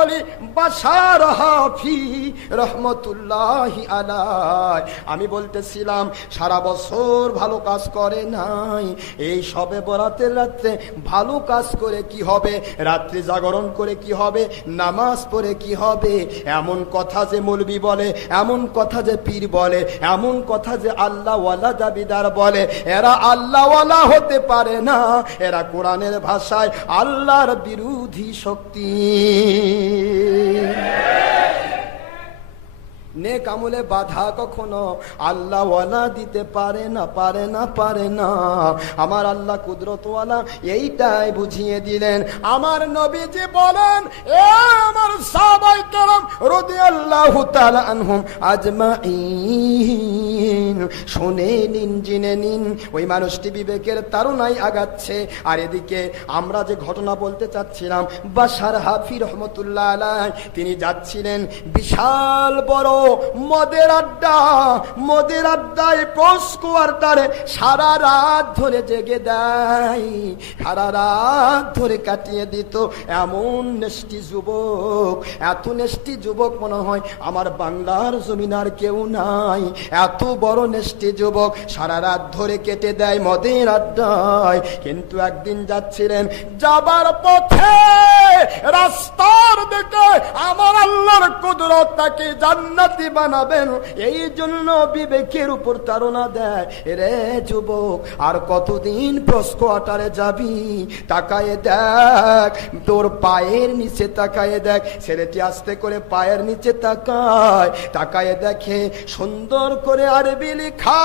আলী বাসার হাফি রহমতুল্লাহ আলাই আমি বলতেছিলাম, সারা বছর ভালো কাজ করে নাই। এই সবে বরাতের রাত্রে ভালো কাজ করে কি হবে? রাত্রি জাগরণ করে কি হবে? নামাজ পড়ে কি হবে? এমন কথা যে মৌলবি বলে, এমন কথা যে পীর বলে, এমন কথা যে আল্লাহওয়ালা দাবিদার বলে, এরা আল্লাহওয়ালা হতে পারে না। এরা কোরআনের ভাষায় আল্লাহর বিরোধী শক্তি। কামলে বাধা কখনো আল্লাহ দিতে পারে না পারে না পারে না। আমার আল্লাহ কুদরতওয়ালা এইটাই বুঝিয়ে দিলেন। আমার নবীজি বলেন, এ আমার সাবাই কালাম রদি আল্লাহ আনহুম আজমাই আজমাইন শুনে নিন, জেনে নিন। ওই মানুষটি বিবেকের তারুণাই আগাচ্ছে। আর এদিকে আমরা যে ঘটনা বলতে চাচ্ছিলাম বাসার হাফি রহমতুল্লাহ আলাই তিনি যাচ্ছিলেন বিশাল বড় মদের আড্ডা। মদের আড্ডায় কোয়ার্টারে সারা রাত ধরে জেগে দেয়। সারা রাত ধরে কাটিয়ে দিত এমন নেষ্টি যুবক। এত নেষ্টি যুবক মনে হয় আমার বাংলার জমিনার কেউ নাই। এত বড় নেষ্টি যুবক সারা রাত ধরে কেটে দেয় মদের আড্ডায় কিন্তু একদিন যাচ্ছিলেন যাবার পথে আমার আল্লাহর কুদরত তাকে জান্নাতি বানাবেন। এই জন্য বিবেকের উপর তারা দেয়। রে যুবক, আর কতদিন প্রস্ক আটারে যাবি? তাকায়ে দেখ, তোর পায়ের নিচে তাকায়ে দেখ। ছেলেটি আস্তে করে পায়ের নিচে তাকায়। তাকায়ে দেখে সুন্দর করে আরবি লিখা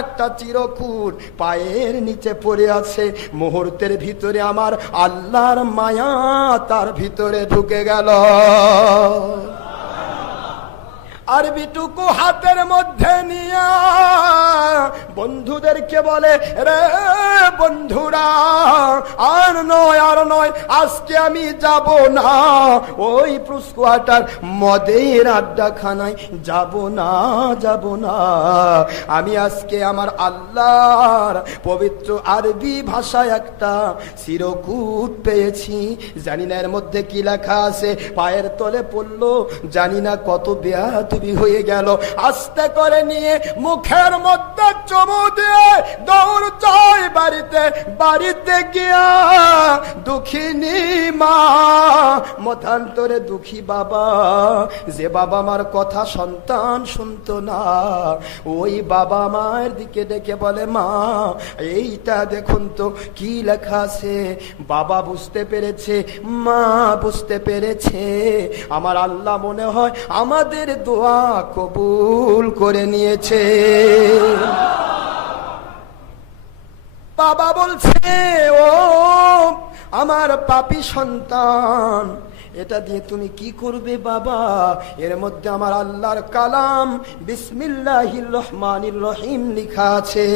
একটা চিরকুট পায়ের নিচে পড়ে আছে। মুহূর্তের ভিতরে আমার আল্লাহর মায়া তার ভিতরে ঢুকে গেল। God. আরবিটুকু হাতের মধ্যে নিয়ে বন্ধুদেরকে বলে, রে বন্ধুরা, আর নয় আর নয়, আজকে আমি যাব না। ওই পুষ্কুয়াটার মদের আড্ডাখানায় যাব না যাব না। আমি আজকে আমার আল্লাহর পবিত্র আরবি ভাষায় একটা চিরকুট পেয়েছি। জানি না এর মধ্যে কি লেখা আছে। পায়ের তলে পড়ল জানি না কত বেয়া তুমি হয়ে গেল। আস্তে করে নিয়ে মুখের মধ্যে চমু দিয়ে দৌড় যায় বাড়িতে বাড়িতে গিয়া। দুঃখিনী মা মতান্তরে দুঃখী বাবা, যে বাবা মার কথা সন্তান শুনতো না, ওই বাবা মায়ের দিকে ডেকে বলে, মা, এইটা দেখুন তো, কি লেখা আছে? বাবা বুঝতে পেরেছে, মা, বুঝতে পেরেছে। আমার আল্লাহ মনে হয় আমাদের দোয়া কবুল করে নিয়েছে। বাবা বলছে, ও আমার পাপি সন্তান, এটা দিয়ে তুমি কি করবে বাবা? এর মধ্যে আমার আল্লাহর কালাম বিসমিল্লাহির রহমানির রহিম লিখা আছে।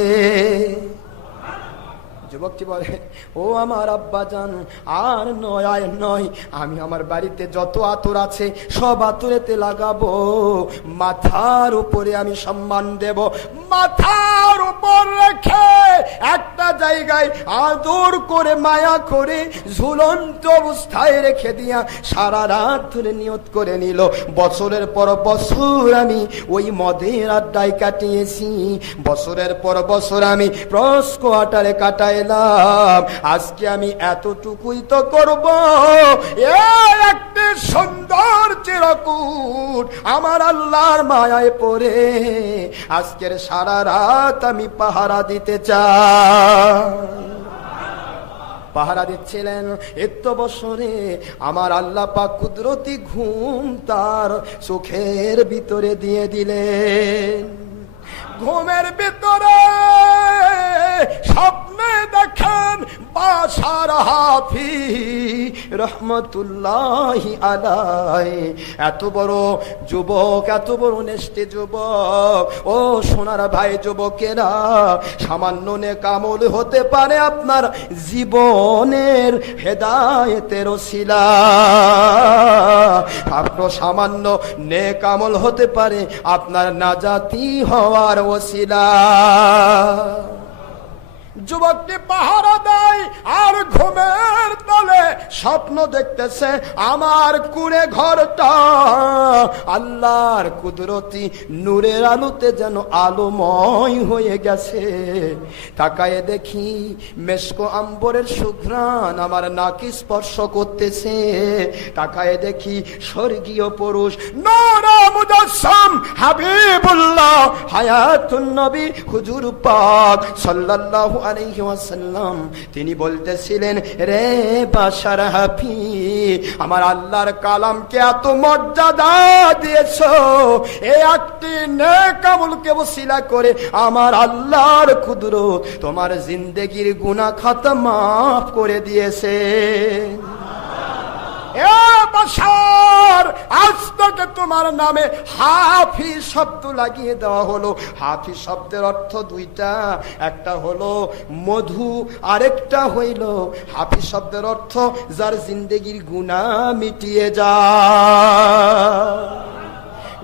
যুবকটি বলে, ও আমার আব্বা জান, আর নয় আর নয়, আমি আমার বাড়িতে যত আতর আছে, সব আতরেতে লাগাবো। মাথার উপরে আমি সম্মান দেব। মাথার উপর রেখে একটা জায়গায় আদর করে, মায়া করে, ঝুলন্ত অবস্থায় রেখে দিয়া সারা রাত ধরে নিয়ত করে নিল। বছরের পর বছর আমি ওই মদের আড্ডায় কাটিয়েছি। বছরের পর বছর আমি প্রস কোয়ার্টারে কাটাইলাম। আজকে আমি এতটুকুই তো করব। এ একটি সুন্দর চিরকুট আমার আল্লাহর মায়ায় পড়ে। আজকের সারা রাত আমি পাহারা দিতে চাই। পাহারা দিচ্ছিলেন এত বছরে আমার আল্লাহ পাক কুদরতি ঘুম তার চোখের ভিতরে দিয়ে দিলেন। ঘুমের ভিতরে স্বপ্নে বাসার হাফি রহমতুল্লাহ আলাই এত বড় যুবক, এত বড় নেষ্টে যুবক। ও সোনার ভাই যুবকেরা, সামান্য নে কামল হতে পারে আপনার জীবনের হেদায়েতের শিলা আপনার সামান্য নে কামল হতে পারে আপনার নাজাতি হওয়ার ওসিলা। যুবকটি পাহারা দেয় আর ঘুমের তলে স্বপ্ন দেখতেছে আমার কুড়ে ঘরটা। আল্লাহর কুদরতি নূরের আলোতে যেন আলোময় হয়ে গেছে। তাকায় দেখি মেসকো আম্বরের সুঘ্রাণ আমার নাকি স্পর্শ করতেছে। তাকায়ে দেখি স্বর্গীয় পুরুষ মুজাসসাম হাবিবুল্লাহ হায়াতুন নবী হুজুর পাক সাল্লাল্লাহু তিনি বলতেছিলেন, রে বাসার হাফি আমার আল্লাহর কালামকে এত মর্যাদা দিয়েছ এই একটি নেক বসিলা করে আমার আল্লাহর কুদরত তোমার জিন্দেগির গুণা খাতা মাফ করে দিয়েছে। এ আজ থেকে তোমার নামে হাফি শব্দ লাগিয়ে দেওয়া হলো। হাফি শব্দের অর্থ দুইটা, একটা হলো মধু, আরেকটা হইল হাফি শব্দের অর্থ যার জিন্দেগির গুণা মিটিয়ে যায়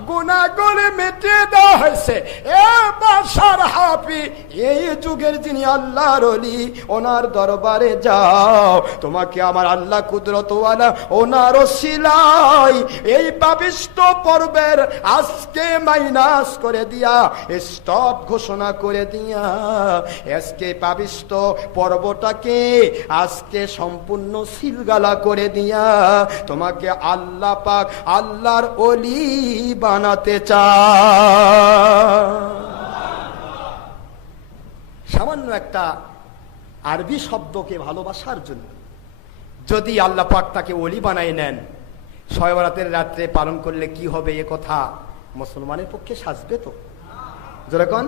গুণাগুলি মিটিয়ে দেওয়া হয়েছে। এ বাসার হাফি, এই যুগের যিনি আল্লাহর অলি ওনার দরবারে যাও। তোমাকে আমার আল্লাহ কুদরতওয়ালা, ওনার সিলাই এই পাবিষ্ট পর্বের আজকে মাইনাস করে দিয়া, স্টপ ঘোষণা করে দিয়া, আজকে পাবিষ্ট পর্বটাকে আজকে সম্পূর্ণ সিলগালা করে দিয়া, তোমাকে আল্লাহ পাক, আল্লাহর অলি বানাতে সামান্য একটা আরবি শব্দকে ভালোবাসার জন্য যদি আল্লাহ পাক তাকে অলি বানাই নেন শয়বরাতের রাত্রে পালন করলে কি হবে এ কথা মুসলমানের পক্ষে সাজবে তো? যেরকম